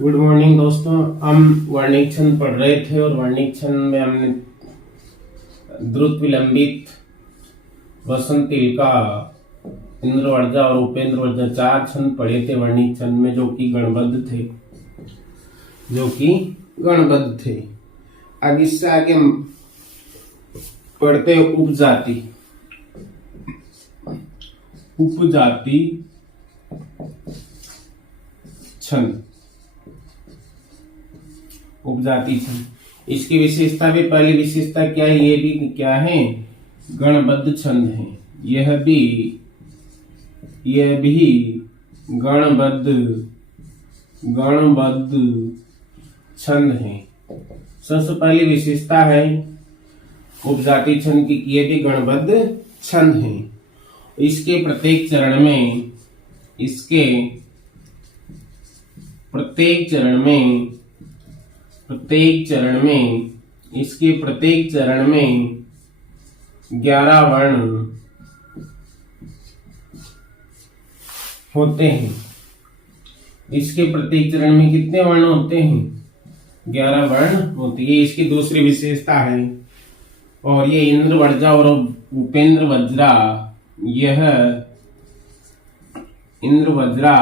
Good morning दोस्तों। हम वर्णिक छंद पढ़ रहे थे और वर्णिक छंद में हमने द्रुत विलंबित, वसंत तिलका, इंद्रवर्जा और उपेंद्र वर्जा 4 छंद पढ़े थे वर्णिक छंद में, जो कि गणबद्ध थे। अब इससे आगे हम पढ़ते हैं उपजाति। उपजाति छंद। उपजाति छंद, इसकी विशेषता भी, पहली विशेषता क्या है, ये भी क्या है, गणबद्ध छंद है। यह भी गणबद्ध छंद है। सबसे पहली विशेषता है उपजाति छंद की, ये भी गणबद्ध छंद है। इसके प्रत्येक चरण में इसके प्रत्येक चरण में 11 वर्ण होते हैं। इसके प्रत्येक चरण में कितने वर्ण होते हैं? 11 वर्ण होते हैं। ये इसकी दूसरी विशेषता है। और ये इंद्रवर्जा और उपेंद्र वज्रा, यह इंद्रवज्रा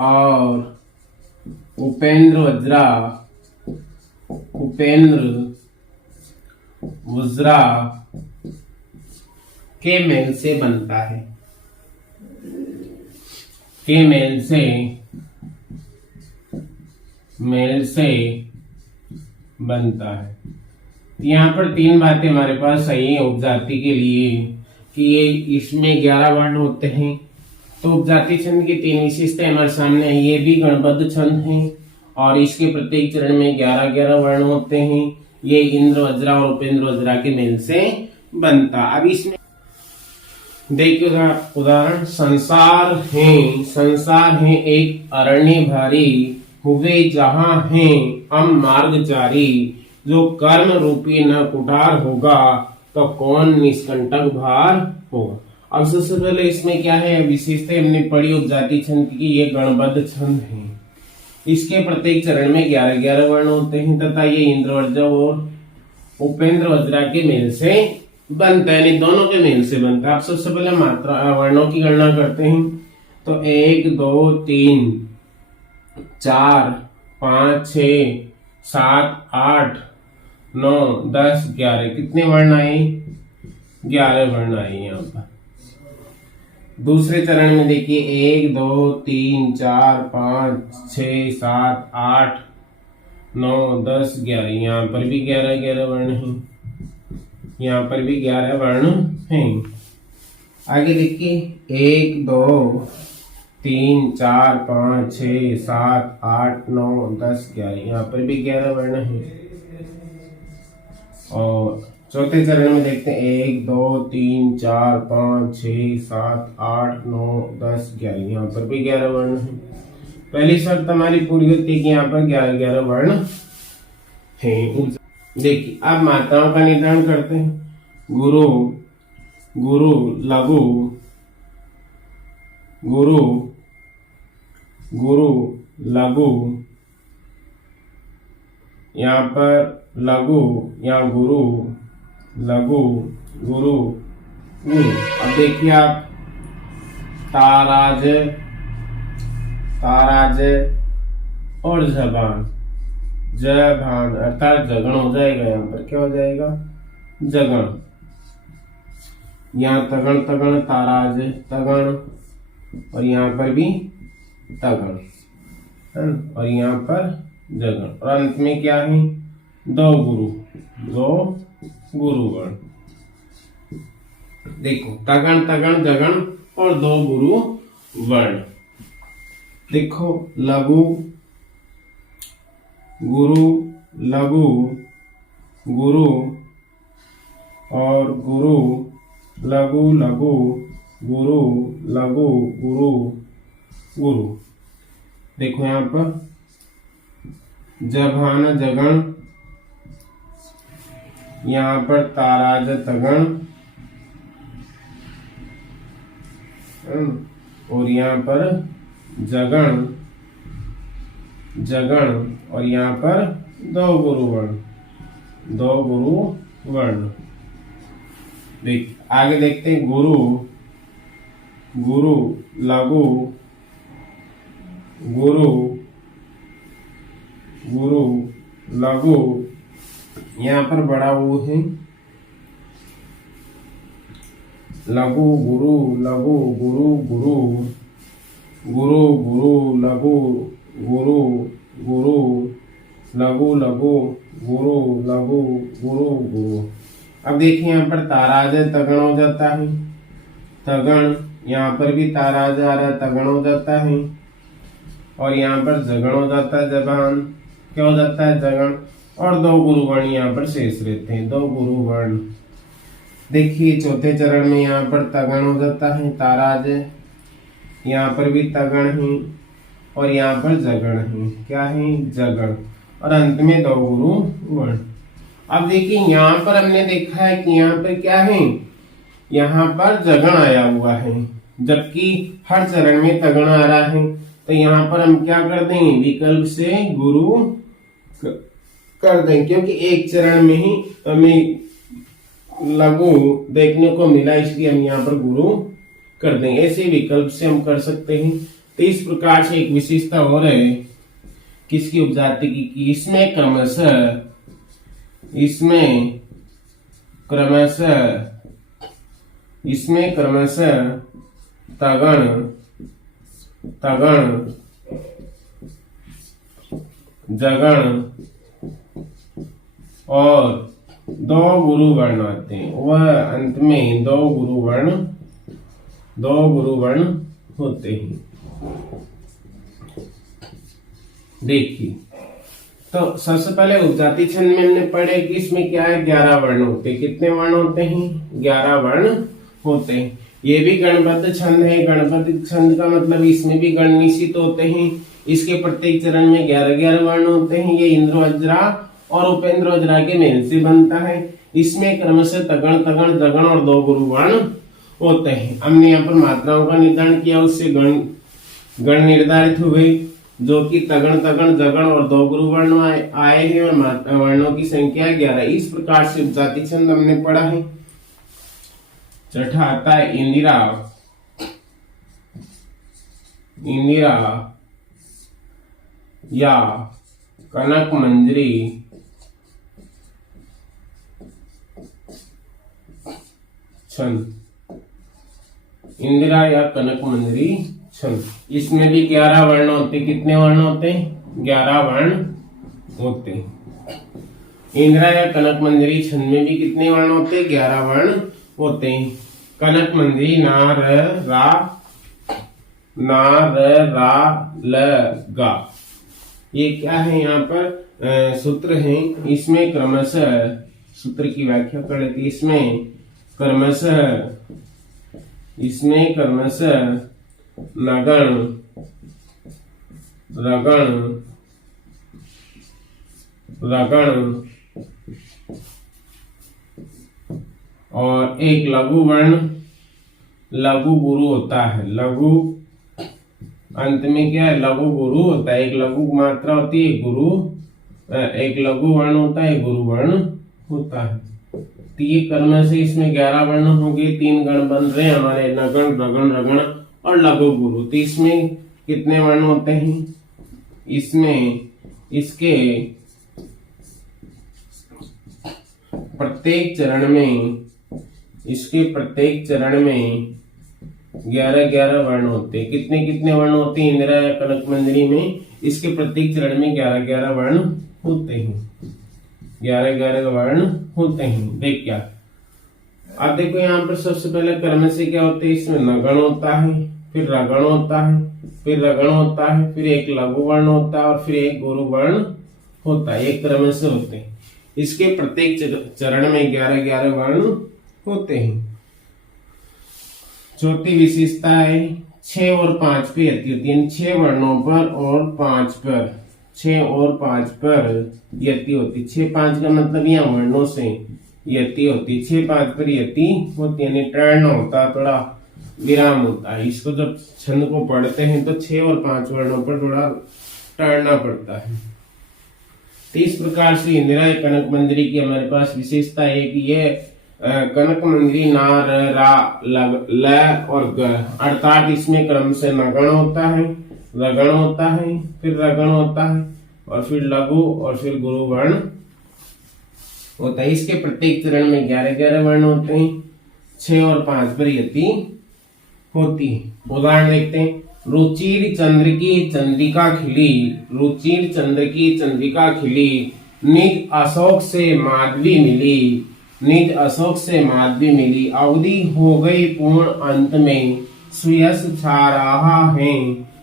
और उपेंद्र वज्रा के मेल से बनता है। यहाँ पर 3 बातें हमारे पास सही है उपजाति के लिए, कि ये इसमें 11 वर्ण होते हैं। तो उपजाति छंद की 3 विशेषताएं हमारे सामने है। ये भी गणबद्ध छंद है और इसके प्रत्येक चरण में 11 वर्ण होते हैं। ये इंद्र वज्रा और उपेंद्र वज्रा के मेल से बनता। अब इसमें देखिए उदाहरण, संसार है एक अरण्य भारी, हुए जहां है हम मार्गचारी, जो कर्म रूपी न कुठार होगा, तो कौन निष्कंटक भार होगा। अब सबसे पहले इसमें क्या है, विशेषता हमने पढ़ी उपजाति छंद की, ये गणबद्ध छंद है। इसके प्रत्येक चरण में 11 वर्ण होते हैं तथा ये इंद्रवर्जा और उपेंद्र वज्रा के मेल से बनता है, यानी दोनों के मेल से बनता है। आप सबसे पहले मात्रा वर्णों की गणना करते हैं। तो 1 2 3 4 5 6 7 8 9 10 11, कितने वर्ण आए? 11 वर्ण आए। यहाँ पर दूसरे चरण में देखिए 1 2 3 4 5 6 7 8 9 10 11, यहाँ पर भी 11 वर्ण हैं। यहाँ पर भी 11 वर्ण हैं। आगे देखिए 1 2 3 4 5 6 7 8 9 10 11, यहाँ पर भी 11 वर्ण हैं। और चौथे चरण में देखते हैं 1 2 3 4 5 6 7 8 9 10 11, यहाँ पर भी 11 वर्ण हैं। पहली शर्त हमारी पूरी होती है कि यहाँ पर 11 वर्ण हैं। देखिए अब मात्राओं का निर्धारण करते हैं। गुरु लघु, यहाँ पर लघु, यहाँ गुरु, लघु, गुरु। अब देखिए आप ताराज और जबान, अर्थात जगन हो जाएगा। यहाँ पर क्या हो जाएगा? जगन। यहाँ तगण ताराज तगण, और यहाँ पर भी तगण, और यहाँ पर जगन। और अंत में क्या है? 2 गुरुगण। देखो तगण जगन और 2 गुरु वर्ण। देखो लघु, लघु, गुरु और गुरु, लघु, गुरु। देखो यहाँ पर जभान जगन, यहाँ पर ताराज तगण, और यहाँ पर जगण, जगण, और यहाँ पर दो गुरु वर्ण, दो गुरु वर्ण। देख आगे देखते हैं, गुरु, गुरु, लघु, गुरु, गुरु, लघु, यहाँ पर बड़ा वो है लघु, गुरु, लघु, गुरु, गुरु, गुरु, गुरु, लघु, गुरु, गुरु, लघु, लघु, गुरु, लघु, गुरु, गुरु। अब देखिए यहाँ पर ताराज तगण हो जाता है, तगण, यहाँ पर भी ताराज आ रहा है, तगण हो जाता है, और यहाँ पर जगण हो जाता है, जबान, क्या हो जाता है, जगण, और दो गुरु वर्ण यहाँ पर शेष रहते हैं, दो गुरु वर्ण। देखिए चौथे चरण में यहाँ पर तगण हो जाता है, ताराज, यहाँ पर भी तगण है, और यहाँ पर जगण है, क्या है, जगण, और अंत में दो गुरु वर्ण। अब देखिए यहाँ पर हमने देखा है कि यहाँ पर क्या है, यहाँ पर जगण आया हुआ है, जबकि हर चरण में तगण आ रहा है। तो यहाँ पर हम क्या कर देंगे, विकल्प से गुरु कर देंगे, क्योंकि एक चरण में ही हमें लघु देखने को मिला, इसलिए हम यहाँ पर गुरु कर देंगे। ऐसे विकल्प से हम कर सकते हैं। तो इस प्रकार से एक विशेषता और है किसकी, उपजाति की, इसमें क्रमशः, इसमें क्रमशः, इसमें क्रमशः तगण, तगण, जगण और दो गुरु वर्ण आते हैं, वह अंत में दो गुरु वर्ण, दो गुरु वर्ण होते हैं। देखिए तो सबसे पहले उपजाति छंद में हमने पढ़े कि इसमें क्या है, 11 वर्ण होते हैं। कितने वर्ण होते हैं, 11 वर्ण होते हैं। ये भी गणबद्ध छंद है। गणबद्ध छंद का मतलब इसमें भी गण निश्चित होते हैं। इसके प्रत्येक चरण में 11-11 वर्ण होते हैं। ये इंद्र वज्रा और उपेंद्र वज्रा के मेल से बनता है। इसमें क्रमशः तगण, तगण, जगण और दो गुरु वर्ण होते हैं। हमने यहाँ पर मात्राओं का निर्धारण किया, उससे गण निर्धारित हुए, जो कि तगण, तगण, जगण और दो गुरु वर्ण आए हैं, और वर्णों की संख्या 11। इस प्रकार से उपजाति छंद हमने पढ़ा है। छठा आता है इंदिरा, इंदिरा या कनक मंजरी छंद, इंदिरा या कनक मंजरी छंद। इसमें भी 11 वर्ण होते। कितने वर्ण होते हैं, 11 वर्ण होते हैं। इंदिरा या कनक मंजरी छंद में भी कितने वर्ण होते हैं, 11 वर्ण होते हैं। कनक मंजरी ना र रा, ना र रा ल गा, ये क्या है, यहाँ पर सूत्र है। इसमें क्रमशः, सूत्र की व्याख्या कर लेती, इसमें क्रमशः, इसमें क्रमशः नगण, रगण, रगण और एक लघु वर्ण, लघु गुरु होता है। लघु अंत में क्या है, लघु गुरु होता है। एक लघु मात्रा होती है, गुरु, एक लघु वर्ण होता है, गुरु वर्ण होता है। तो ये कर्म से इसमें 11 वर्ण होंगे। 3 गण बन रहे हैं हमारे, नगण, रगण, रगण और लघु गुरु। तो इसमें कितने वर्ण होते हैं, इसमें इसके प्रत्येक चरण में, इसके प्रत्येक चरण में 11-11 वर्ण होते हैं। कितने कितने वर्ण होते हैं इंदिरा या कनक मंजरी में, इसके प्रत्येक चरण में 11-11 वर्ण होते हैं। 11-11 वर्ण होते हैं। देख क्या, अब देखो यहाँ पर सबसे पहले कर्म से क्या होते हैं, इसमें नगण होता है, फिर रगण होता है, फिर रगण होता है, फिर एक लघु वर्ण होता है और फिर एक गुरु वर्ण होता है। एक क्रम से होते हैं। इसके प्रत्येक चरण में 11-11 वर्ण होते हैं। चौथी विशेषता है 6 और 5 पे यति होती है। 6 वर्णों पर और 5 पर, 6 और 5 पर यति होती। 6-5 का मतलब यहाँ वर्णों से यति होती। 6-5 पर यति होती है, टर्न होता, थोड़ा विराम होता है। इसको जब छंद को पढ़ते हैं तो 6 और 5 वर्णों पर थोड़ा टरना पड़ता है। तो इस प्रकार से इंदिरा कनक मंजरी की हमारे पास विशेषता है कि यह कनक मंजरी ना, र, रा, ल और ग, अर्थात इसमें क्रम से नगण होता है, रगण होता है, फिर रगण होता है और फिर लघु और फिर गुरु वर्ण होता है। इसके प्रत्येक चरण में 11-11 वर्ण होते हैं, 6 और 5 पर यति होती है। उदाहरण देखते हैं। रुचिर चंद्र की चंद्रिका खिली, रुचिर चंद्र की चंद्रिका खिली, निज अशोक से माधवी मिली, निज अशोक से माधवी मिली, अवधि हो गई पूर्ण अंत में, सुयस छा रहा है,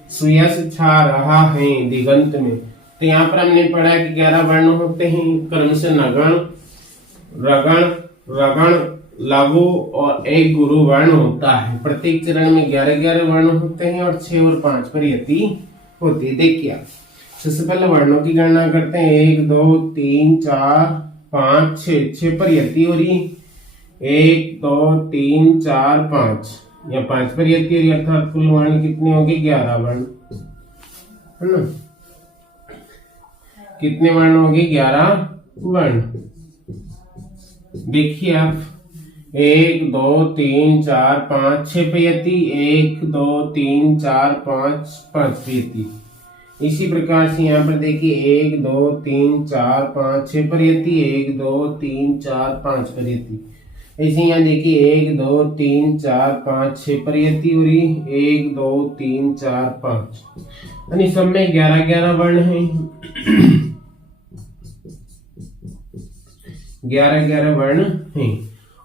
सुयस छा रहा है दिगंत में। तो यहाँ पर हमने पढ़ा कि 11 वर्ण होते हैं, क्रम से नगण, रगण, रगण, लघु और एक गुरु वर्ण होता है। प्रत्येक चरण में 11-11 वर्ण होते हैं और 6 और 5 पर यति होती है। देखिए सबसे पहले वर्णों की गणना करते हैं। 1 2 3 4 5 6 पर यति हो रही, 1 2 3 4 5 या 5 पर यति हो रही, अर्थात कुल वर्ण कितने होंगे? 11 वर्ण, है ना। कितने वर्ण होंगे? 11 वर्ण। देखिए आप 1 2 3 4 5 6 पे यति, 1 2 3 4 5 5 पे यति। इसी प्रकार से यहाँ पर देखिए 1 2 3 4 5 6 पर यति, 1 2 3 4 5 पर यति। ऐसे यहाँ देखिए 1 2 3 4 5 6 पर यति हो रही, 1 2 3 4 5, यानी सब में 11-11 वर्ण है। 11-11 वर्ण हैं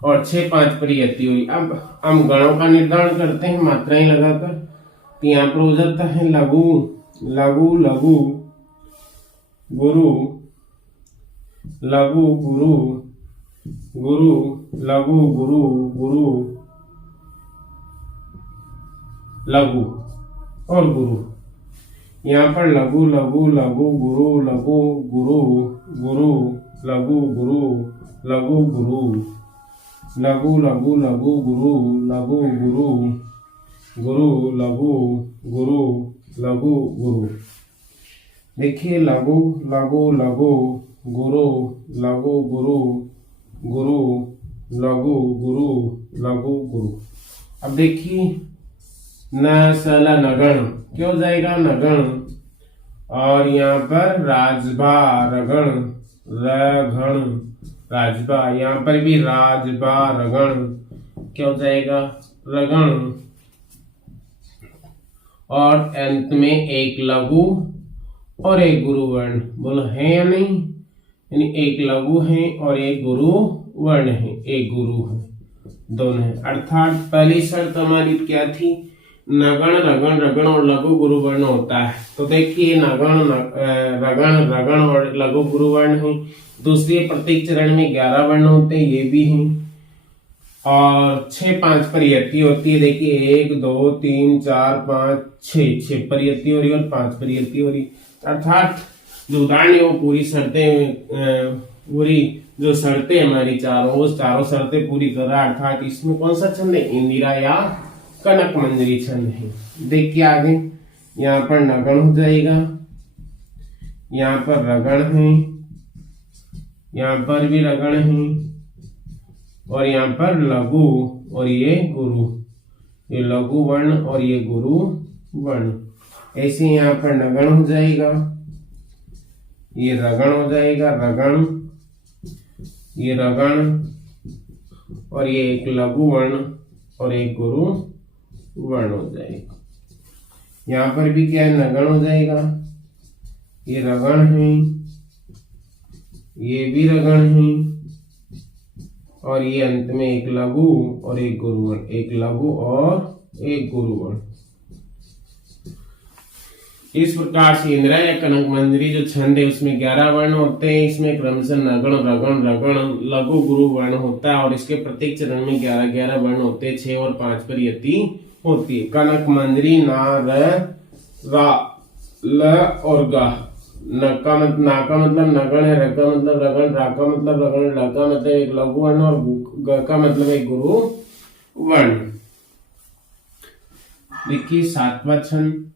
और 6-5 पर यति हुई। अब हम गणों का निर्धारण करते हैं मात्राएं लगाकर। तो यहाँ पर हो जाता है लघु, लघु, लघु, गुरु, लघु, गुरु, गुरु, लघु, गुरु, गुरु, लघु और गुरु। यहाँ पर लघु, लघु, लघु, गुरु, लघु, गुरु, गुरु, लघु, गुरु, लघु, गुरु, लघु, लघु, लघु, गुरु, लघु, गुरु, गुरु, लघु, गुरु, लघु, गुरु। देखिए लघु, लघु, लघु, गुरु, लघु, गुरु, गुरु, लघु, गुरु, लघु, गुरु। अब देखिए न सला नगण, क्यों जाएगा? नगण। और यहाँ पर राजभा, रगण, रगण, राजभा। यहाँ पर भी राजभा, रगण, क्यों जाएगा? रगण। और अंत में एक लघु और एक गुरु वर्ण, बोलो है या नहीं? यानी एक लघु है और एक गुरु वर्ण है, एक गुरु है, दोनों है। अर्थात पहली शर्त हमारी क्या थी? नगण, रगण, रगण और लघु गुरु वर्ण होता है। तो देखिए नगण, रगण, रगण और लघु गुरु वर्ण है। दूसरी प्रत्येक चरण में 11 वर्ण होते हैं, ये भी हैं। और 6-5 पर यति होती है। देखिए 1 2 3 4 5 6 पर यति हो रही है और 5 पर यति हो रही। अर्थात जो उदाहरण है वो पूरी शर्तें, पूरी जो शर्तें हमारी चारों, वो चारों शर्तें पूरी कर रहा है। अर्थात इसमें कौन सा छंद है? इंदिरा या कनक मंजरी छंद है। देखिए आगे यहाँ पर नगण हो जाएगा, यहाँ पर रगण है, यहाँ पर भी रगण है और यहाँ पर लघु और ये गुरु, ये लघु वर्ण और ये गुरु वर्ण। ऐसे यहाँ पर नगण हो जाएगा, ये रगण हो जाएगा, रगण, ये रगण और ये एक लघु वर्ण और एक गुरु वर्ण हो जाएगा। यहाँ पर भी क्या है? नगण हो जाएगा, ये रगण है, ये भी रगण है और ये अंत में एक लघु और एक गुरु वर्ण, एक लघु और एक गुरु वर्ण। इस प्रकार से इंदिरा या कनक मंजरी जो छंद है उसमें 11 वर्ण होते हैं। इसमें क्रम से नगण, रगण, रगण, लघु, गुरु वर्ण होता है और इसके प्रत्येक चरण में 11-11 वर्ण होते हैं। 6 और 5 पर यति होती है। कनक मंजरी ना, र, रा, ल और गा। ना का मतलब नगण है, र का मतलब रगण, रा का मतलब रगण, ल का मतलब एक लघु वर्ण और ग का मतलब एक गुरु वर्ण। देखिए सातवां छंद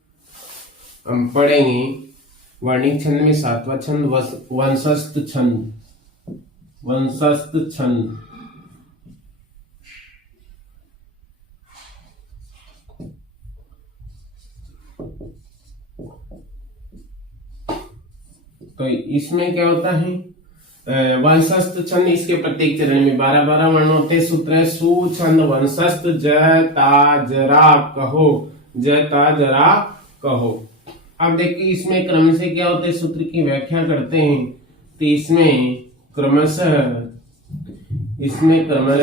हम पढ़ेंगे। वर्णिक छंद में सातवां छंद वंशस्थ छंद। वंशस्थ छंद तो इसमें क्या होता है, वंशस्थ छंद, इसके प्रत्येक चरण में 12-12 वर्ण होते हैं। सूत्र है सु छंद वंशस्थ ज ता जरा कहो, ज ता जरा कहो। अब देखिए इसमें क्रम से क्या होते हैं, सूत्र की व्याख्या करते हैं। तो इसमें क्रमशः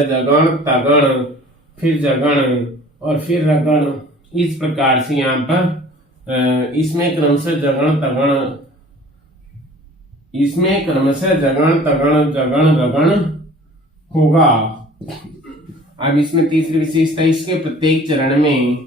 जगण तगण फिर जगण और फिर रगण, इस प्रकार से यहाँ पर इसमें क्रमशः जगण तगण, इसमें क्रमशः जगण तगण जगण रगण होगा। अब इसमें तीसरी विशेषता, इसके प्रत्येक चरण में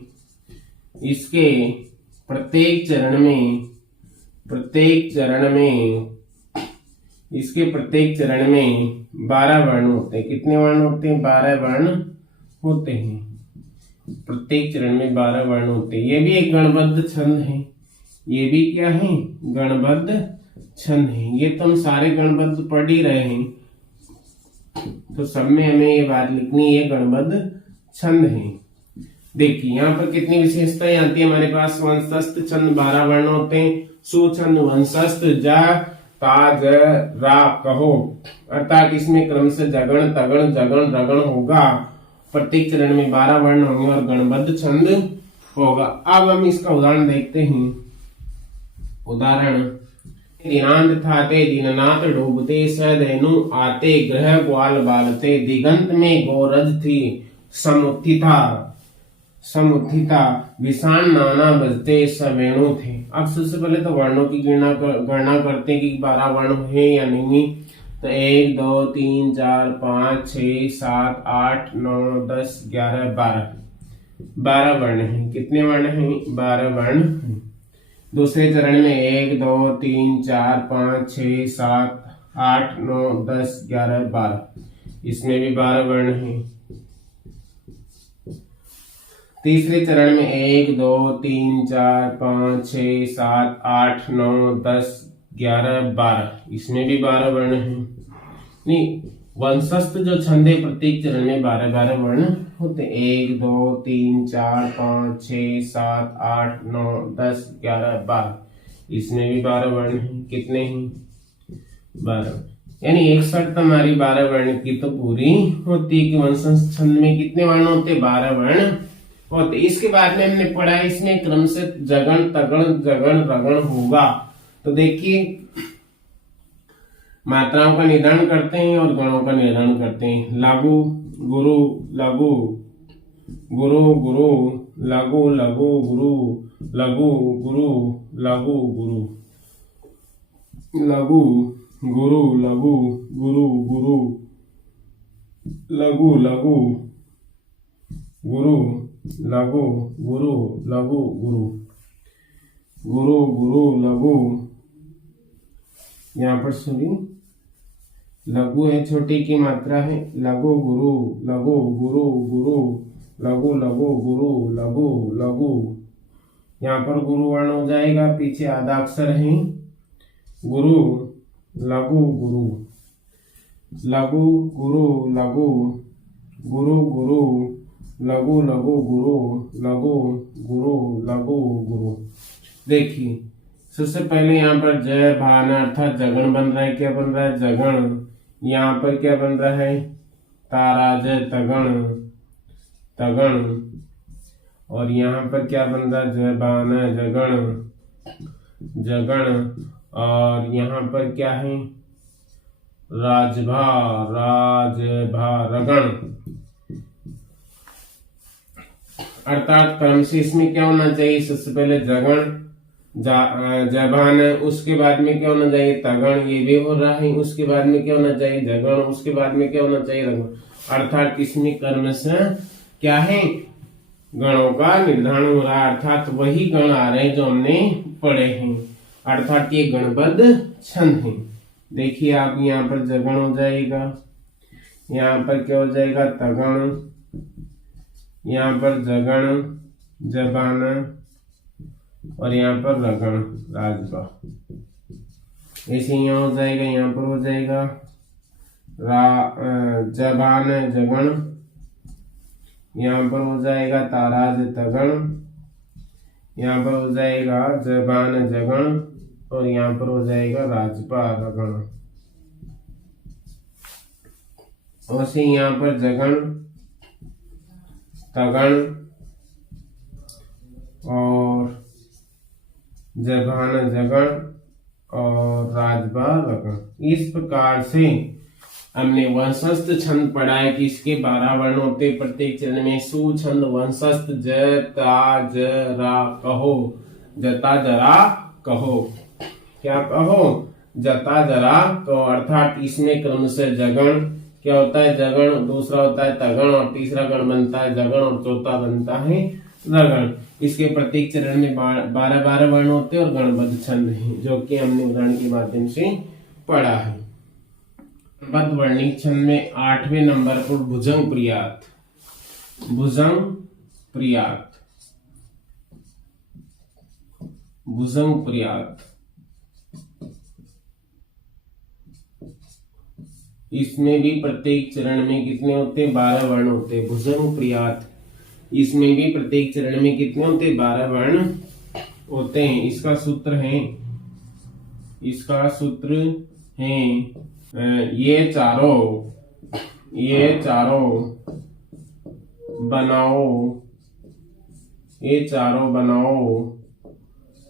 12 वर्ण होते हैं। कितने वर्ण होते हैं? 12 वर्ण होते हैं। प्रत्येक चरण में 12 वर्ण होते हैं। ये भी एक गणबद्ध छंद है। ये भी क्या है? गणबद्ध छंद है। ये तो हम सारे गणबद्ध पढ़ ही रहे हैं, तो सब में हमें ये बात लिखनी है, गणबद्ध छंद है। देखिए यहाँ पर कितनी विशेषताएं आती है हमारे पास। वंशस्थ छंद 12 वर्ण होते हैं। सुछंद वंशस्थ ज ता ज रा कहो, अर्थात इसमें क्रमशः जगण तगण जगण रगण होगा। प्रत्येक चरण में 12 वर्ण होंगे और गणबद्ध छंद होगा। अब हम इसका उदाहरण देखते हैं। उदाहरण, दिनांत थाते दीननाथ डूबते सदैनु आते ग्रह ग्वाल बालते दिगंत में गोरज थी समुत्थिता विषाण नाना बजते सवेणु थे। अब सबसे पहले तो वर्णों की गणना करते हैं कि 12 वर्ण है या नहीं। तो 1 2 3 4 5 6 7 8 9 10 11 12 वर्ण है। कितने वर्ण हैं? 12 वर्ण हैं। दूसरे चरण में 1 2 3 4 5 6 7 8 9 10 11 12, इसमें भी 12 वर्ण हैं। तीसरे चरण में 1 2 3 4 5 6 7 8 9 10 11 12, इसमें भी 12 वर्ण हैं। नहीं, वंशस्थ जो छंद है प्रत्येक चरण में 12-12 वर्ण होते। 1 2 3 4 5 6 7 8 9 10 11 12, इसमें भी 12 वर्ण हैं। कितने हैं? 12। यानी एक शर्त हमारी 12 वर्ण की तो पूरी होती है कि वंशस्थ छंद में कितने वर्ण होते? 12 वर्ण होते। इसके बाद में हमने पढ़ा है इसमें क्रम से जगण तगण जगण रगण होगा। तो देखिए मात्राओं का निर्धारण करते हैं और गणों का निर्धारण करते हैं। लागू गुरु लघु गुरु गुरु लघु लघु गुरु लघु गुरु लघु गुरु लघु गुरु लघु गुरु गुरु लघु लघु गुरु लघु गुरु लघु गुरु गुरु गुरु लघु। यहाँ पर सुनिए, लघु है, छोटी की मात्रा है। लघु गुरु लघु गुरु गुरु लघु लघु गुरु लघु लघु। यहाँ पर गुरु वर्ण हो जाएगा, पीछे आधा अक्षर है। गुरु लघु गुरु लघु गुरु लघु गुरु गुरु लघु लघु गुरु लघु गुरु लघु गुरु। देखिए सबसे पहले यहाँ पर जय भान अर्थात जगण बन रहा है। क्या बन रहा है? जगण। यहाँ पर क्या बन रहा है? तारा जय तगण तगण। और यहाँ पर क्या बन रहा है? जय भान जगण जगण। और यहाँ पर क्या है? राजभा राजभा रगण। अर्थात क्रम से इसमें क्या होना चाहिए? सबसे पहले जगण जबान, उसके बाद में क्या होना चाहिए? तगण। ये भी हो रहा है। उसके बाद में क्या होना चाहिए? जगण। उसके बाद में क्या होना चाहिए? रगण। अर्थात इसमें कर्म से क्या है? गणों का निर्धारण हो रहा है, अर्थात वही गण आ रहे हैं जो हमने पढ़े हैं। अर्थात ये गणबद्ध छंद है। देखिए आप यहाँ पर जगण हो जाएगा, यहाँ पर क्या हो जाएगा? तगण, यहाँ पर जगण जबान, और यहाँ पर रगण राजबा। ऐसे यहाँ हो जाएगा, यहाँ पर हो जाएगा जबान जगण, यहाँ पर हो जाएगा ताराज तगण, यहाँ पर हो जाएगा जबान जगण, और यहाँ पर हो जाएगा राजपा रगण। और से यहाँ पर जगण तगण और जबान जगण और राजबा रगण। इस प्रकार से हमने वंशस्थ छंद पढ़ा है कि इसके 12 वर्ण होते, प्रत्येक चरण में सुछंद वंशस्थ ज ता ज रा कहो, जता जरा कहो। क्या कहो? जता जरा कहो। अर्थात इसमें क्रम से जगण क्या होता है? जगण, दूसरा होता है तगण, और तीसरा गण बनता है जगण, और चौथा बनता है रगण। इसके प्रत्येक चरण में 12 वर्ण होते हैं और गणबद्ध छंद हैं, जो कि हमने उदाहरण के माध्यम से पढ़ा है। बद्ध वर्णिक छंद में 8वें नंबर पर भुजंग प्रियात। भुजंग प्रियात, भुजंग प्रियात। इसमें भी प्रत्येक चरण में कितने होते हैं? 12 वर्ण होते हैं। भुजंग प्रियात, इसमें भी प्रत्येक चरण में कितने होते हैं? 12 वर्ण होते हैं। इसका सूत्र है, इसका सूत्र है ये चारों बनाओ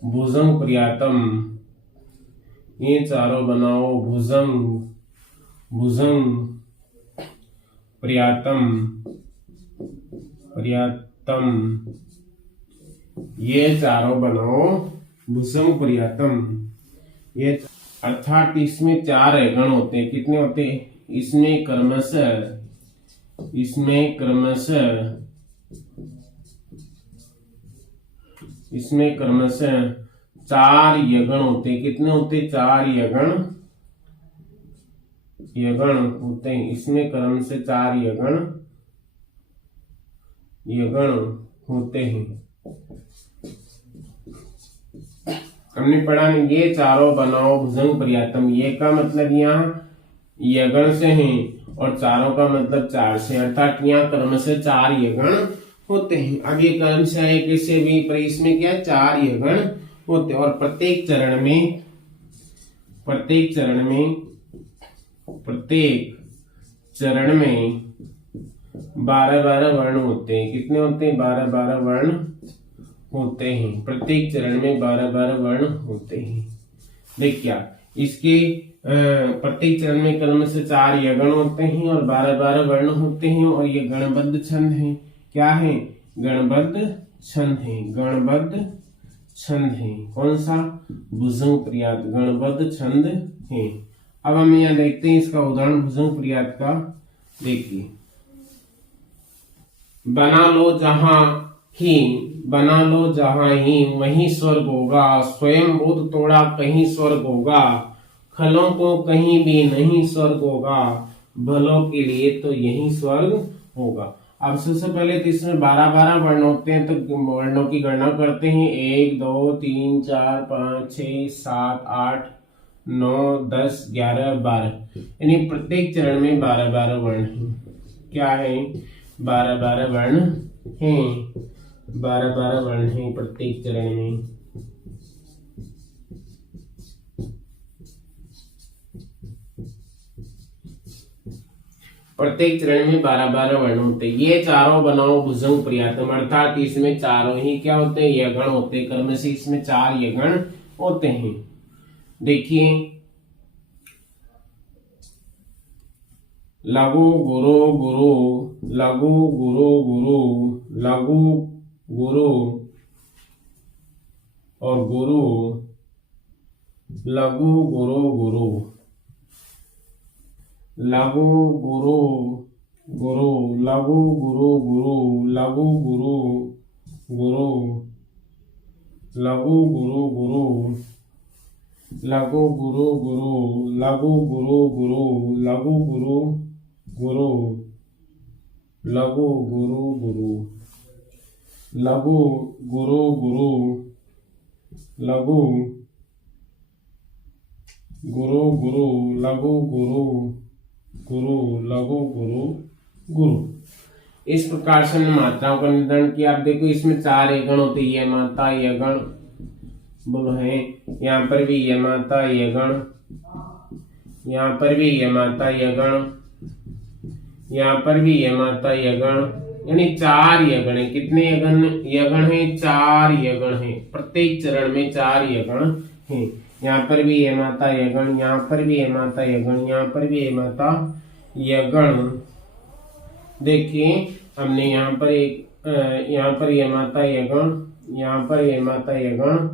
भुजंग प्रियातम। ये चारों बनाओ भुजंग प्रियातम। ये चारों बनाओ भुजंग प्रियातम। ये अर्थात इसमें 4 गण होते हैं। कितने होते हैं? इसमें क्रमशः 4 यगण होते हैं। कितने होते हैं? 4 यगण होते हैं। इसमें क्रम से 4 यगण होते हैं। हमने पढ़ा नहीं, ये चारों बनाओ भुजंग प्रियातम। ये का मतलब यहाँ यगण से है और चारों का मतलब 4 से, अर्थात यहाँ क्रम से 4 यगण होते हैं। अब ये क्रम से आए किसी भी, पर इसमें क्या 4 यगण होते हैं। और प्रत्येक चरण में 12 वर्ण होते हैं। कितने होते हैं? 12 वर्ण होते हैं। प्रत्येक चरण में 12 वर्ण होते हैं। देख क्या, इसके प्रत्येक चरण में क्रम से 4 यगण होते हैं और 12 वर्ण होते हैं, और ये गणबद्ध छंद है। क्या है? गणबद्ध छंद है। कौन सा? भुजंग प्रियात गणबद्ध छंद है। अब हम यहाँ देखते हैं इसका उदाहरण भुजंग प्रियात का। देखिए, बना लो जहां ही वहीं स्वर्ग होगा। स्वयं बुद्ध तोड़ा कहीं स्वर्ग होगा। खलों को कहीं भी नहीं स्वर्ग होगा। भलों के लिए तो यही स्वर्ग होगा। अब सबसे पहले तो इसमें 12 वर्ण होते हैं, तो वर्णों की गणना करते हैं। 1 2 3 4 5 6 7 8 9 10 11 12, यानी प्रत्येक चरण में 12 वर्ण हैं। क्या है? 12 वर्ण हैं। 12 वर्ण हैं प्रत्येक चरण में। प्रत्येक चरण में 12 वर्ण होते हैं। ये चारों बनाओ भुजंग प्रियातम, अर्थात इसमें चारों ही क्या होते हैं? यगण होते हैं। क्रम से इसमें 4 यगण होते हैं। देखिए, लघु गुरु गुरु, लघु गुरु गुरु, लघु गुरु और गुरु, लघु गुरु गुरु, लघु गुरु गुरु, लघु गुरु गुरु, लघु गुरु गुरु, लघु गुरु गुरु, लघु गुरु गुरु, लघु गुरु गुरु, लघु गुरु गुरु, लघु गुरु गुरु, लघु गुरु गुरु लघु गुरु गुरु लघु गुरु गुरु लघु गुरु गुरु। इस प्रकार से हमने मात्राओं का निर्धारण किया। आप देखो इसमें 4 ये गण होते, ये मात्रा ये गण बोलो है, यहाँ पर भी ये मात्रा ये गण, यहाँ पर भी ये मात्रा ये गण, यहाँ पर भी ये मात्रा ये गण, यानी 4 यगण है। कितने यगण है? 4 यगण है। प्रत्येक चरण में 4 यगण है। यहाँ पर भी ये माता यगण, यहाँ पर भी ये माता यगण, यहाँ पर भी ये माता यगण। देखिए हमने यहाँ पर यहाँ पर ये माता यगण, यहाँ पर ये माता यगण,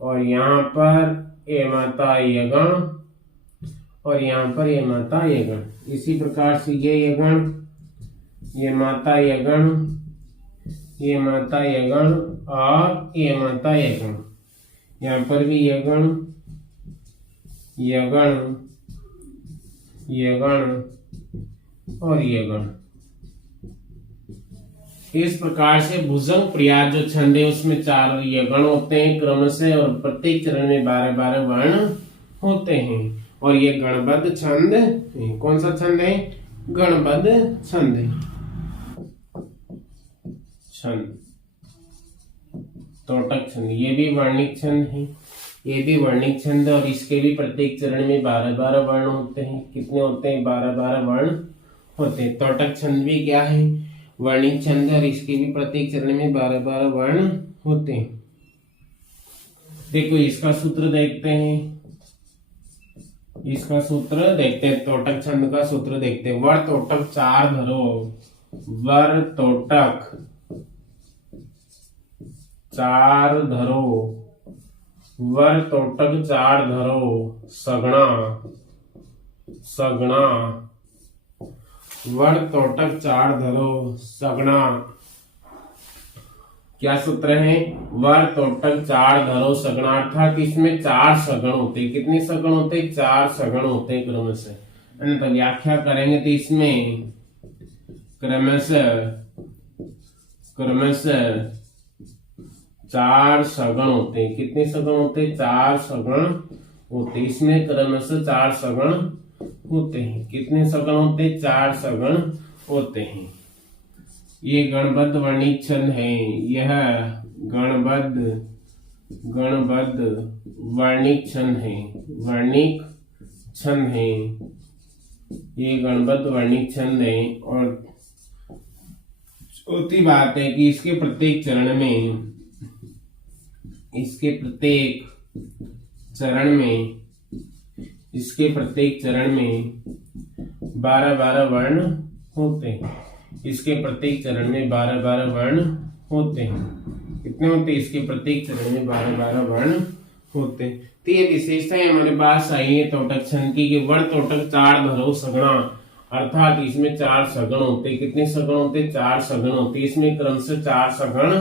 और यहाँ पर ये माता यगण, और यहाँ पर ये माता यगण। इसी प्रकार से ये यगण, ये माता यगण, ये माता यगण और ये माता यगण। यहाँ पर भी यगण यगण यगण और यगण। इस प्रकार से भुजंग प्रयास जो छंद है उसमें 4 यगण होते हैं क्रम से, और प्रत्येक चरण में 12-12 वर्ण होते हैं। और ये गणबद्ध छंद है। कौन सा छंद है? गणबद्ध छंद है। छंद तोटक छंद, ये भी वर्णिक छंद है, ये भी वर्णिक छंद, और इसके भी प्रत्येक चरण में 12-12 वर्ण होते हैं। कितने होते हैं? 12-12 वर्ण होते हैं। तोटक छंद भी क्या है? वर्णिक छंद, और इसके भी प्रत्येक चरण में 12-12 वर्ण होते हैं। देखो इसका सूत्र देखते हैं, इसका सूत्र देखते हैं। तोटक छंद का सूत्र देखते हैं। वर तोटक 4 धरो, वर तोटक 4 धरो, वर तोटक 4 धरो, सगणा सगणा, वर तोटक 4 धरो सगणा। क्या सूत्र है? वर तोटक 4 धरो सगणा, अर्थात इसमें 4 सगण होते हैं। कितने सगण होते हैं? 4 सगण होते हैं क्रमशः। तो व्याख्या करेंगे तो इसमें क्रमशः क्रमशः 4 सगण होते हैं। कितने सगण होते हैं? 4 सगण होते हैं। इसमें क्रमशः 4 सगण होते हैं। कितने सगण होते हैं? 4 सगण होते हैं। ये गणबद्ध वर्णिक छंद है। यह गणबद्ध वर्णिक छंद है, वर्णिक छंद है। ये गणबद्ध वर्णिक छंद है। और चौथी बात है कि इसके प्रत्येक चरण में, इसके प्रत्येक चरण में, इसके प्रत्येक चरण में 12-12 वर्ण होते हैं। इसके प्रत्येक चरण में 12-12 वर्ण होते हैं। कितने होते हैं? इसके प्रत्येक चरण में 12-12 वर्ण होते हैं। तो ये विशेषताएं हमारे पास आई है तोटक छंद की, कि वर तोटक 4 धरो सगणा, अर्थात इसमें 4 सगण होते हैं। कितने सगण होते हैं? 4 सगण होते हैं। इसमें क्रम से 4 सगण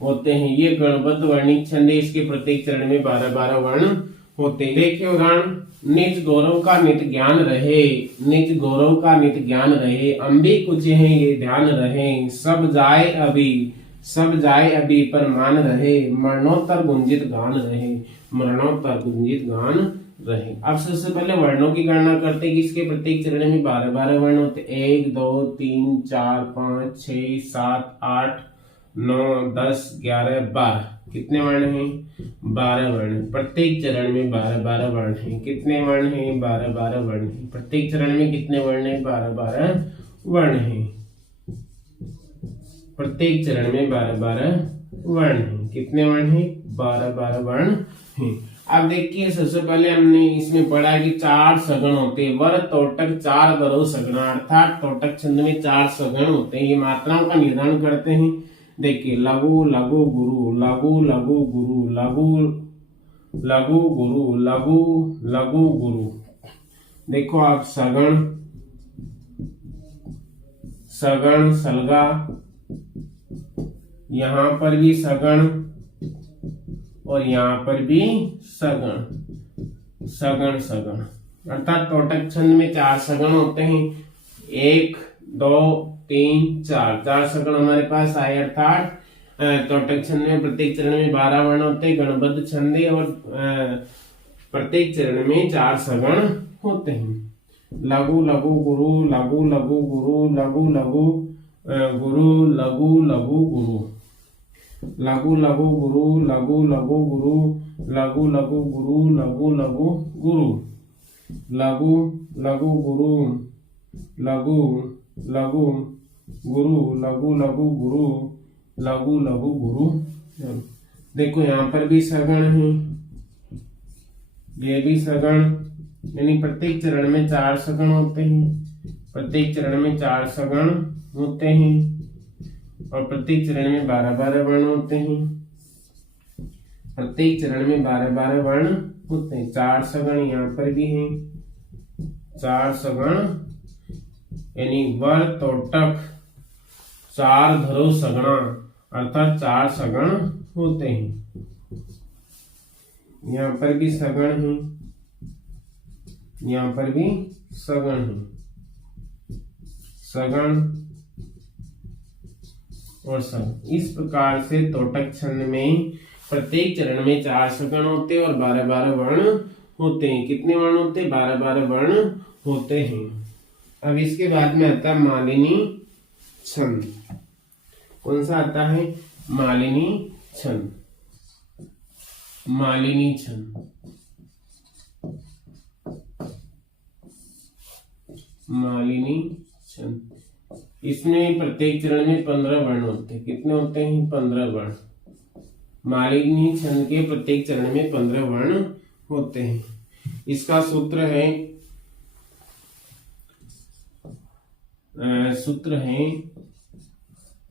होते हैं। ये गणबद्ध वर्णिक छंद है। इसके प्रत्येक चरण में 12-12 वर्ण होते हैं। देखिए उदाहरण, निज गौरव का नित ज्ञान रहे, निज गौरव का नित ज्ञान रहे, अम्बी कुछ है ये ध्यान रहे, सब जाए अभी पर मान रहे, मरणोत्तर गुंजित गान रहे, मरणोत्तर गुंजित गान रहे। अब सबसे पहले वर्णों की गणना करते हैं कि इसके प्रत्येक चरण में 12-12 वर्ण होते। 1 2 3 4 5 6 7 8 9 10 11 12। कितने वर्ण हैं? 12 वर्ण। प्रत्येक चरण में 12-12 वर्ण हैं। कितने वर्ण हैं? 12-12 वर्ण हैं। प्रत्येक चरण में कितने वर्ण हैं? 12-12 वर्ण हैं। प्रत्येक चरण में 12-12 वर्ण हैं। कितने वर्ण हैं? 12-12 वर्ण हैं। अब देखिए सबसे पहले हमने इसमें पढ़ा कि 4 सगण होते हैं। वर तोटक 4 धरो सगणा, अर्थात तोटक छंद में 4 सगण होते हैं। ये मात्राओं का निर्धारण करते हैं। देखिए लघु लघु गुरु, लघु लघु गुरु, लघु लघु गुरु, लघु लघु गुरु। देखो आप सगण सगण सलगा, यहाँ पर भी सगण और यहाँ पर भी सगण सगण सगण, अर्थात तोटक छंद में 4 सगण होते हैं। 1 2 3 4 सगण हमारे पास आए। अर्थात तोटक छंद में प्रत्येक चरण में 12 वर्ण होते हैं। गणबद्ध छंद है और प्रत्येक चरण में 4 सगण होते हैं। लघु लघु गुरु, लघु लघु गुरु, लघु लघु गुरु, लघु लघु गुरु, लघु लघु गुरु, लघु लघु गुरु, लघु लघु गुरु, लघु लघु गुरु, लघु लघु गुरु, लघु लघु गुरु, लघु लघु गुरु, लघु लघु गुरु। देखो यहाँ पर भी सगण है, ये भी सगण, यानी प्रत्येक चरण में 4 सगण होते हैं। प्रत्येक चरण में 4 सगण होते हैं और प्रत्येक चरण में 12-12 वर्ण होते हैं। प्रत्येक चरण में 12-12 वर्ण होते हैं। 4 सगण यहाँ पर भी हैं। 4 सगण यानी वर तोटक 4 धरो सगणा, अर्थात 4 सगण होते हैं। यहाँ पर भी सगण है, यहाँ पर भी सगण है। सगण और सगण, इस प्रकार से तोटक छंद में प्रत्येक चरण में 4 सगण होते हैं और 12-12 वर्ण होते हैं। कितने वर्ण होते हैं? 12-12 वर्ण होते हैं। अब इसके बाद में आता है मालिनी छंद। कौन सा आता है? मालिनी छंद। मालिनी छंद, मालिनी छंद, इसमें प्रत्येक चरण में 15 वर्ण होते हैं। कितने होते हैं? 15 वर्ण। मालिनी छंद के प्रत्येक चरण में 15 वर्ण होते हैं। इसका सूत्र है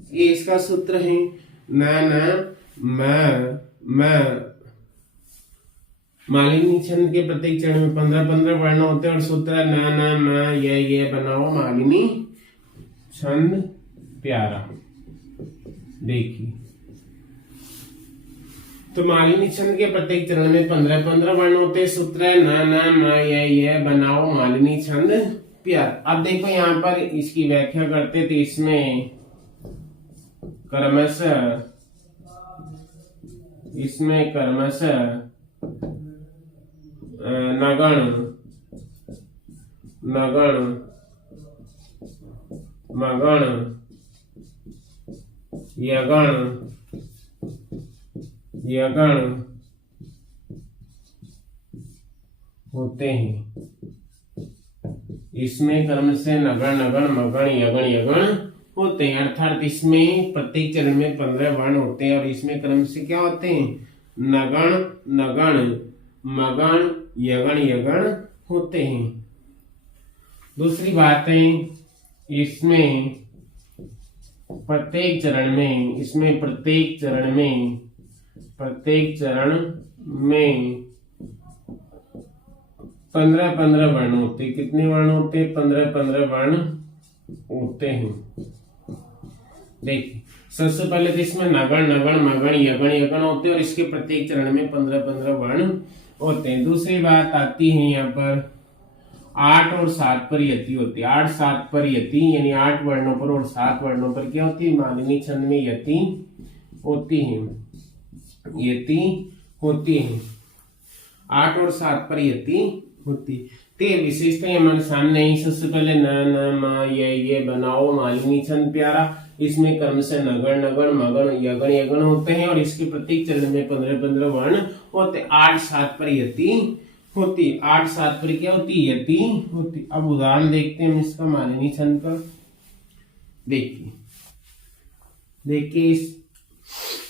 ये इसका सूत्र है न न म। मालिनी छंद के प्रत्येक चरण में 15-15 वर्ण होते हैं और सूत्र है न न म ये बनाओ मालिनी छंद प्यारा। देखिए, तो मालिनी छंद के प्रत्येक चरण में 15-15 वर्ण होते हैं। सूत्र है न न म ये बनाओ मालिनी छंद प्यारा। अब देखो यहाँ पर इसकी व्याख्या करते तो इसमें क्रमशः नगण नगण मगण यगण यगण होते हैं। इसमें क्रम से नगण नगण मगण यगण यगण होते हैं। अर्थात इसमें प्रत्येक चरण में 15 वर्ण होते हैं और इसमें क्रम से क्या होते हैं? नगण नगण मगण यगण यगण होते हैं। दूसरी बात है, इसमें प्रत्येक चरण में 15-15 वर्ण होते हैं। कितने वर्ण होते हैं? 15-15 वर्ण होते हैं। देखिए, सबसे पहले तो इसमें नगण नगण मगण यगण यगण होते हैं और इसके प्रत्येक चरण में 15-15 वर्ण होते हैं। दूसरी बात आती है यहाँ पर 8 और 7 पर यति होती है। 8-7 पर यति, यानी 8 वर्णों पर और 7 वर्णों पर क्या होती है? मालिनी छंद में यति होती है। यति होती है। 8 और 7 पर यति होती। तो ये विशेषता हमारे सामने ही। सबसे पहले न न म ये बनाओ मालिनी छंद प्यारा। इसमें क्रम से नगण नगण मगण यगण यगण होते हैं और इसके प्रत्येक चरण में 15-15 वर्ण होते। 8-7 पर यति होती। 8-7 पर क्या होती? यति होती। अब उदाहरण देखते हैं हम इसका मालिनी छंद का। देखिए इस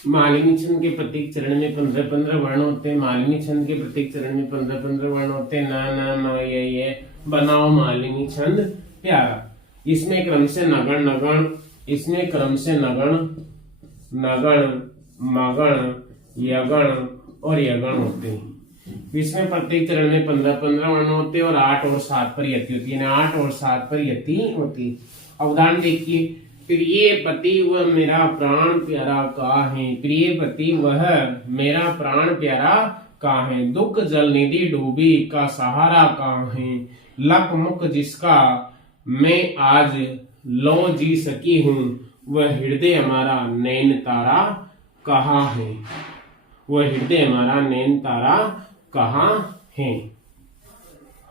मालिनी छंद के प्रत्येक चरण में 15-15 वर्ण होते हैं। मालिनी छंद के प्रत्येक चरण में 15-15 वर्ण होते हैं। न म ये बनाओ मालिनी छंद प्यारा। इसमें क्रम से नगण नगण मगण यगण और यगण होते हैं। इसमें प्रत्येक चरण में 15-15 वर्ण होते हैं और 8 और 7 पर यति होती है। 8 और 7 पर यति होती है। उदाहरण देखिए, प्रिय पति वह मेरा प्राण प्यारा काहे। प्रिय पति वह मेरा प्राण प्यारा काहे। दुख जल निधि डूबी का सहारा काहे। लक मुख जिसका मैं आज लो जी सकी हूँ, वह हृदय हमारा नैन तारा कहाँ है, वह हृदय हमारा नैन तारा कहाँ है।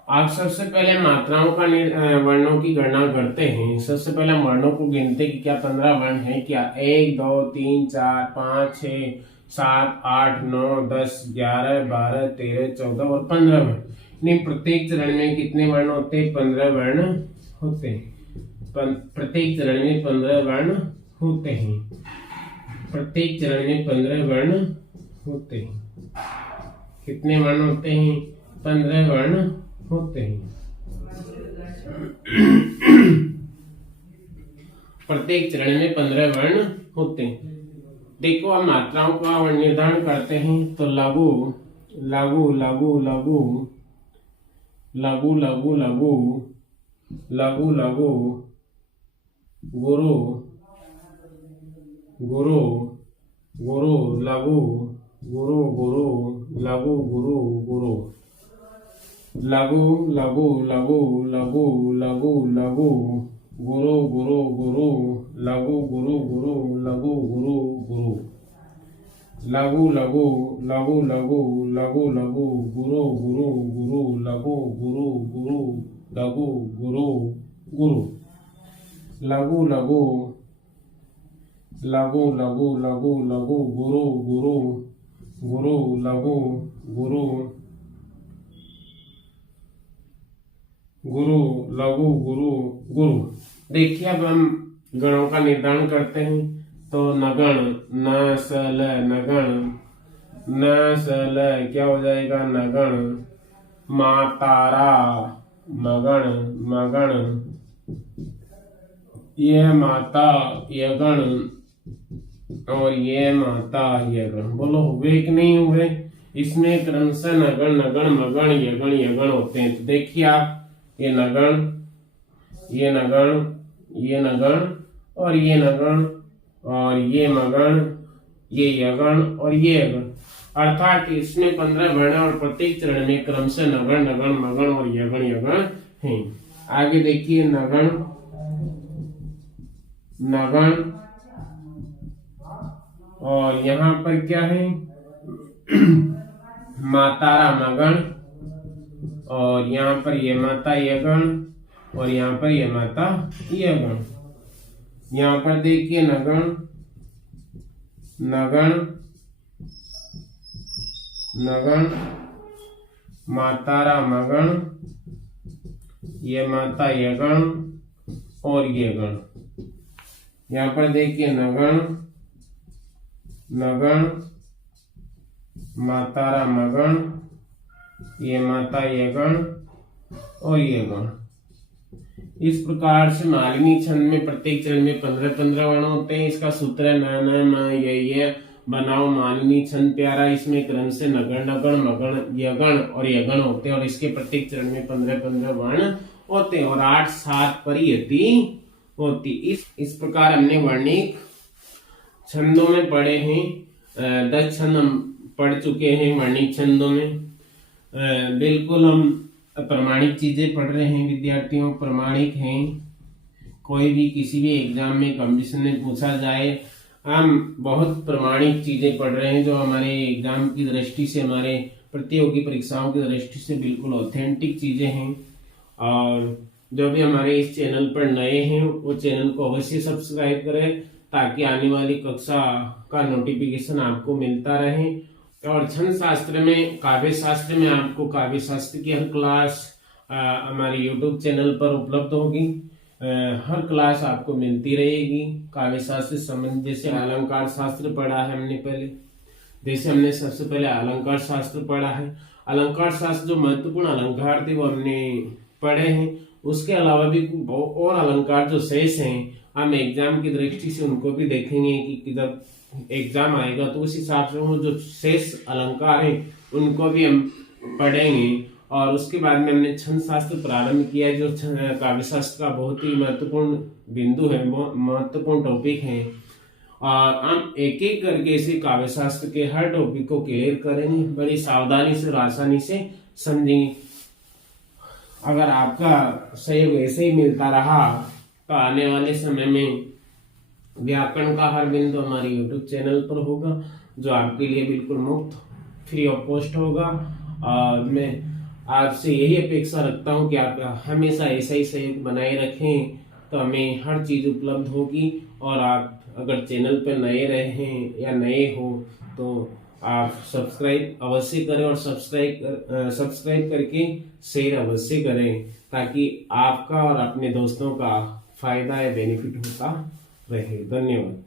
आप सबसे पहले मात्राओं का वर्णों की गणना करते हैं। सबसे पहले वर्णों को गिनते कि क्या 15 वर्ण है क्या। 1 2 3 4 5 6 7 8 9 10 11 12 13 14 और 15 वर्ण। नहीं, प्रत्येक चरण में कितने वर्ण होते हैं? 15 वर्ण होते हैं। प्रत्येक चरण में 15 वर्ण होते हैं। प्रत्येक चरण में 15 वर्ण होते हैं। कितने वर्ण होते हैं? 15 वर्ण होते हैं। प्रत्येक चरण में 15 वर्ण होते हैं। देखो, अब मात्राओं का निर्धारण करते हैं। तो लघु लघु लघु लघु लघु लघु लघु लघु लघु गुरु गुरु गुरु लघु गुरु गुरु लघु गुरु गुरु लघु लघु लघु लघु लघु लघु गुरु गुरु गुरु लघु गुरु गुरु लघु गुरु गुरु लघु लघु लघु लघु लघु लघु गुरु गुरु गुरु लघु गुरु गुरु लघु गुरु गुरु लघु लघु लघु लघु लघु लघु गुरु गुरु गुरु लघु गुरु गुरु लघु गुरु गुरु। देखिए, अब हम गणों का निर्धारण करते हैं। तो नगण न स ल नगण न स ल क्या हो जाएगा? नगण। मातारा मगण मगण। ये माता ये गण और ये माता ये गण। बोलो, हुए कि नहीं हुए? इसमें क्रमशः नगण नगण मगण यगण होते हैं। तो देखिए आप, ये नगण ये नगण ये नगण और ये नगण और ये मगण ये यगण और ये यगण। अर्थात इसमें 15 वर्ण और प्रत्येक चरण में क्रमशः नगण नगण मगण और यगण हैं। आगे देखिए, नगण नगण और यहाँ पर क्या है? मातारा मगण और यहाँ पर ये माता ये गण और यहाँ पर ये माता ये गण। यहाँ पर देखिए, नगण नगण नगण मातारा मगण ये माता ये गण और ये गण। यहाँ पर देखिए, नगण नगण मातारा मगण ये माता ये गण और ये गण। इस प्रकार से मालिनी छंद में प्रत्येक चरण में 15 वर्ण होते हैं। इसका सूत्र है न न म ये बनाओ मालिनी छंद प्यारा। इसमें क्रम से नगण नगण मगण यगण और यगण होते हैं और इसके प्रत्येक चरण में 15 वर्ण होते हैं और 8-7 परियति होती। इस प्रकार हमने वर्णिक छंदों में पढ़े हैं। 10 छंद हम पढ़ चुके हैं वर्णिक छंदों में। बिल्कुल हम प्रमाणिक चीजें पढ़ रहे हैं विद्यार्थियों, प्रमाणिक हैं। कोई भी किसी भी एग्जाम में कंपटीशन में पूछा जाए, हम बहुत प्रमाणिक चीजें पढ़ रहे हैं जो हमारे एग्जाम की दृष्टि से, हमारे प्रतियोगी परीक्षाओं की दृष्टि से बिल्कुल ऑथेंटिक चीजें हैं। और जो भी हमारे इस चैनल पर नए हैं वो चैनल को अवश्य सब्सक्राइब करें ताकि आने वाली कक्षा का नोटिफिकेशन आपको मिलता रहे। और छंद शास्त्र में, काव्य शास्त्र में आपको काव्य शास्त्र की हर क्लास हमारे YouTube चैनल पर उपलब्ध होगी। हर क्लास आपको मिलती रहेगी काव्य शास्त्र से संबंधित। जैसे अलंकार शास्त्र पढ़ा है हमने पहले, जैसे हमने सबसे पहले अलंकार शास्त्र पढ़ा है। अलंकार शास्त्र जो महत्वपूर्ण अलंकार थे वो हमने पढ़े हैं। उसके अलावा भी और अलंकार जो शेष हैं हम एग्जाम की दृष्टि से उनको भी देखेंगे कि जब एग्जाम आएगा तो उस हिसाब से वो जो शेष अलंकार हैं उनको भी हम पढ़ेंगे। और उसके बाद में हमने छंद शास्त्र प्रारंभ किया जो काव्य शास्त्र का बहुत ही महत्वपूर्ण बिंदु है, महत्वपूर्ण टॉपिक है। और हम एक एक करके इसे काव्य शास्त्र के हर टॉपिक को क्लियर करेंगे, बड़ी सावधानी से और आसानी से समझेंगे। अगर आपका सहयोग ऐसे ही मिलता रहा तो आने वाले समय में व्याकरण का हर बिंदु हमारे यूट्यूब चैनल पर होगा, जो आपके लिए बिल्कुल मुफ्त फ्री ऑफ कॉस्ट होगा। और मैं आपसे यही अपेक्षा रखता हूँ कि आप हमेशा ऐसा ही सहयोग बनाए रखें, तो हमें हर चीज उपलब्ध होगी। और आप अगर चैनल पर नए रहे या नए हो तो आप सब्सक्राइब अवश्य करें, और सब्सक्राइब करके शेयर अवश्य करें, ताकि आपका और अपने दोस्तों का फायदा या बेनिफिट होता रहे। धन्यवाद।